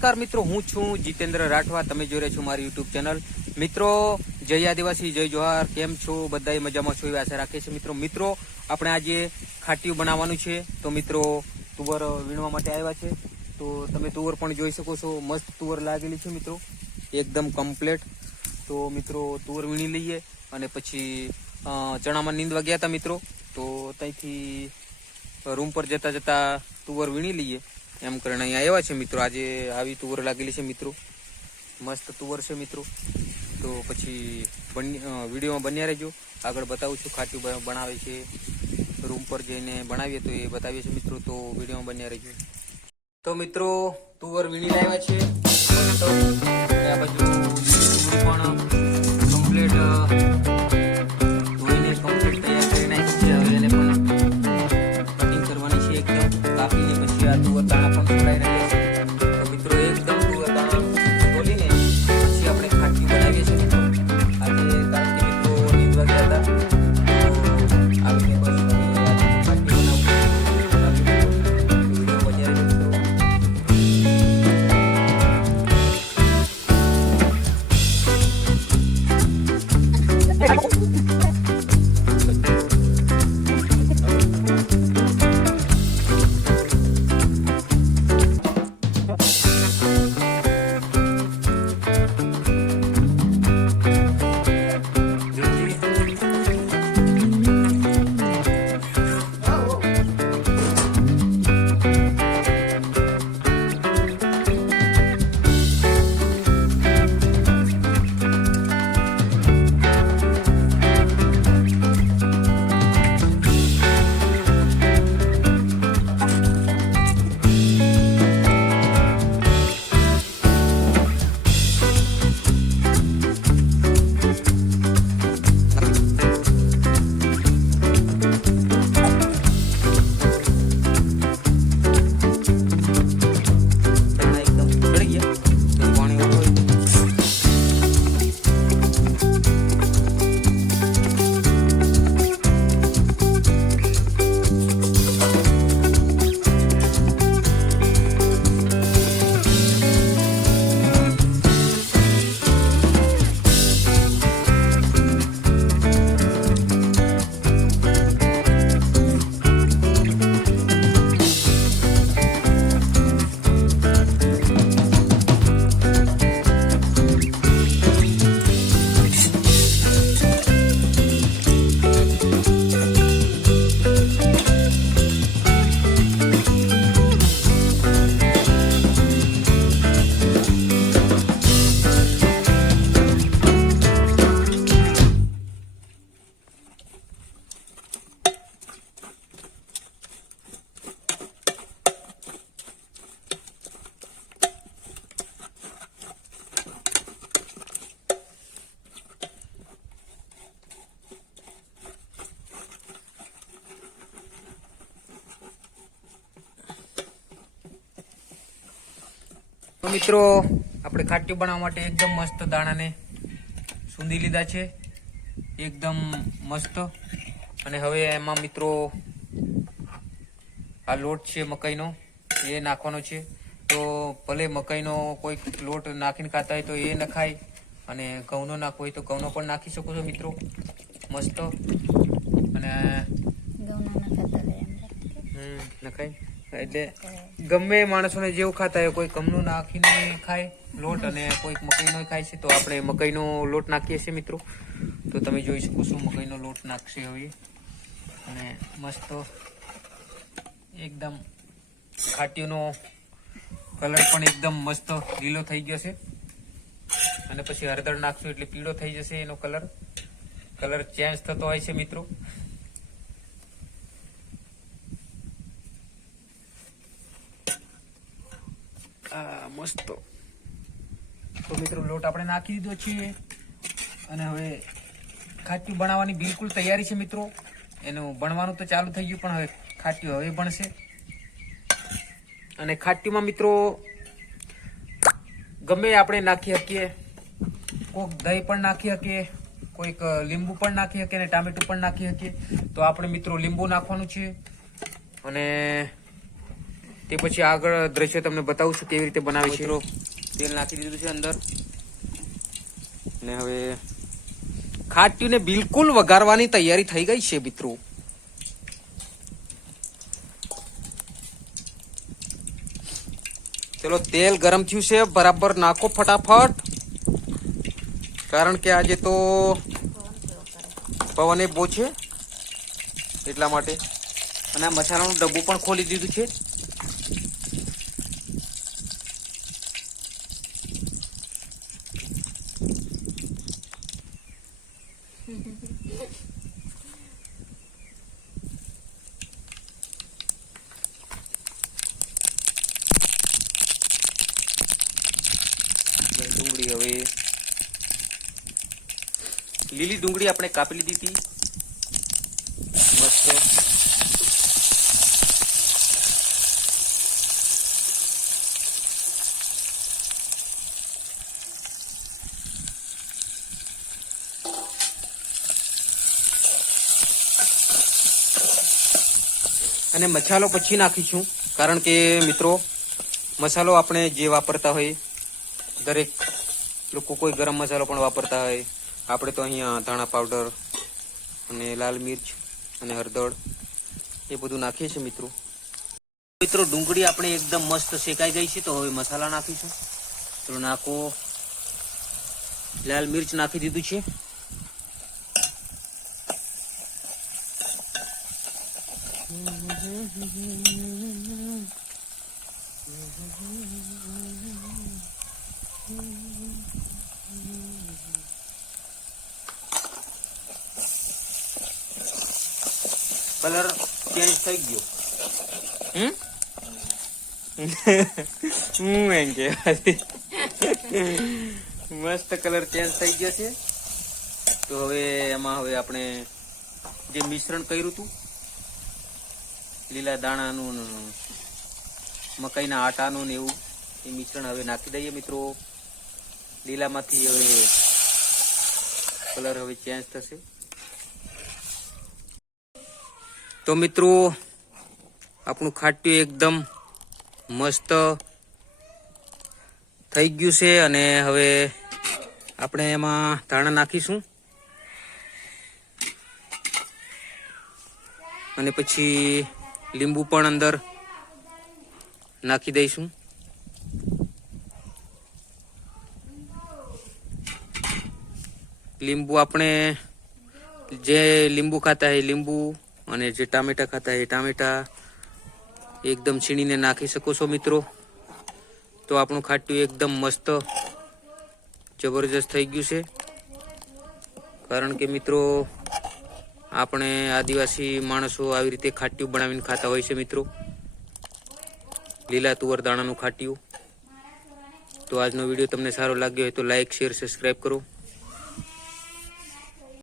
નમસ્કાર મિત્રો, હું છું જીતેન્દ્ર રાઠવા. તમે જોઈ રહ્યા છો મારી યુટ્યુબ ચેનલ. મિત્રો, જય આદિવાસી, જય જોહાર. કેમ છો? બધાય મજામાં છો એવી આશા રાખીએ છીએ. મિત્રો આપણે આજે ખાટીયું બનાવવાનું છે. તો મિત્રો તુવર વીણવા માટે આવ્યા છે. તો તમે તુવર પણ જોઈ શકો છો. મસ્ત તુવર લાગેલી છે મિત્રો, એકદમ કમ્પ્લીટ. તો મિત્રો તુવર વીણી લઈએ અને પછી ચણામાં નીંદવા ગયા હતા મિત્રો. તો ત્યાંથી રૂમ પર જતા જતા તુવર વીણી લઈએ એમ કરીને અહીંયા આવ્યા છે મિત્રો. આજે આવી તુવર લાગેલી છે મિત્રો, મસ્ત તુવર છે મિત્રો. તો પછી વિડીયોમાં બન્યા રહેજો, આગળ બતાવું છું. ખાટીયું બનાવે છે, રૂમ પર જઈને બનાવીએ તો એ બતાવીએ છીએ મિત્રો. તો વિડીયોમાં બન્યા રહેજો. તો મિત્રો તુવર વીણી લાવ્યા છે. આ બાજુ પણ કમ્પ્લીટ ધોઈને કમ્પ્લીટ તૈયાર કરી નાખી છે. હવે એને પણ કટિંગ કરવાની છે એકદમ કાપીને. પછી આ તુવર દાણા પણ સુકાઈ રહ્યા છે. તો મિત્રો એકદમ તુવર દાણા ખોલીને પછી આપણે ખાટીયું બનાવીએ છીએ મિત્રો. આજે કારણ કે મિત્રો નીંદવા ગયા હતા તો આવીને બસ ખાટીયું મિત્રો આપણે ખાટીયું બનાવવા માટે એકદમ મસ્ત દાણાને સૂંધી લીધા છે, એકદમ મસ્ત. અને હવે એમાં મિત્રો આ લોટ છે મકાઈનો, એ નાખવાનો છે. તો ભલે મકાઈનો કોઈ લોટ નાખીને ખાતા હોય તો એ નખાય, અને ઘઉંનો નાખવો હોય તો ઘઉંનો પણ નાખી શકો છો મિત્રો, મસ્ત. અને નખાય એટલે ગમે માણસોને જેવું ખાતા હોય, કોઈ કમનું નાખીને ખાય લોટ અને કોઈ મકાઈનો ખાય છે. તો આપણે મકાઈનો લોટ નાખીએ છીએ મિત્રો. તો તમે જોઈ શકો છો મકાઈનો લોટ નાખશે હવે. અને મસ્ત એકદમ ખાટીયુંનો કલર પણ એકદમ મસ્ત લીલો થઈ ગયો છે. અને પછી હળદર નાખશું એટલે પીળો થઈ જશે એનો કલર ચેન્જ થતો હોય છે મિત્રો. મસ્ત. તો મિત્રો લોટ આપણે નાખી દીધો છે અને હવે ખાટીયું બનાવવાની બિલકુલ તૈયારી છે મિત્રો. એનું બનવાનું તો ચાલુ થઈ ગયું, પણ હવે ખાટીયું હવે બનશે. અને ખાટીયુંમાં મિત્રો ગમે આપણે નાખી શકીએ, કોઈક દહીં પણ નાખી શકીએ, કોઈક લીંબુ પણ નાખી શકીએ અને ટામેટું પણ નાખી શકીએ. તો આપણે મિત્રો લીંબુ નાખવાનું છે અને તે પછી આગળ દ્રશ્ય તમને બતાવું છું કેવી રીતે બનાવે છે. તેલ નાખી દીધું છે અંદર ને હવે ખાટ્યુંને બિલકુલ વઘારવાની તૈયારી થઈ ગઈ છે મિત્રો. ચલો તેલ ગરમ થયું છે, બરાબર નાખો ફટાફટ, કારણ કે આજે તો પવન બહુ છે એટલા માટે. અને આ મસાલાનું ડબ્બું પણ ખોલી દીધું છે. ડુંગળી હવે લીલી ડુંગળી આપણે કાપી લીધી હતી મસ્ત. અને મસાલો પછી નાખીશું, કારણ કે મિત્રો મસાલો આપણે જે વાપરતા હોય, દરેક લોકો કોઈ ગરમ મસાલો પણ વાપરતા હોય, આપણે તો અહીંયા ધાણા પાવડર અને લાલ મિર્ચ અને હળદર એ બધું નાખીએ છીએ મિત્રો. મિત્રો ડુંગળી આપણે એકદમ મસ્ત શેકાઈ ગઈ છે, તો હવે મસાલા નાખીશું. તો નાખો, લાલ મિર્ચ નાખી દીધું છે. કલર ચેન્જ થઈ ગયો. હું એમ કે મસ્ત કલર ચેન્જ થઈ ગયો છે. તો હવે એમાં હવે આપણે જે મિશ્રણ કર્યું હતું લીલા દાણાનું, મકાઈના આટાનું ને એવું, એ મિશ્રણ હવે નાખી દઈએ મિત્રો. લીલામાંથી હવે કલર હવે ચેન્જ થશે. તો મિત્રો આપણું ખાટ્યું એકદમ મસ્ત થઈ ગયું છે. અને હવે આપણે એમાં ધાણા નાખીશું અને પછી લીંબુ પણ અંદર નાખી દઈશું. લીંબુ આપણે જે લીંબુ ખાતા હે લીંબુ, અને જે ટામેટા ખાતા એ ટામેટા એકદમ છીણીને નાખી શકો છો મિત્રો. તો આપણું ખાટ્યું એકદમ મસ્ત જબરજસ્ત થઈ ગયું છે, કારણ કે મિત્રો આપણે આદિવાસી માણસો આવી રીતે ખાટ્યું બનાવીને ખાતા હોય છે મિત્રો, લીલા તુવર દાણાનું ખાટ્યું. તો આજનો વિડીયો તમને સારો લાગ્યો હોય તો લાઈક, શેર, સબસ્ક્રાઈબ કરો.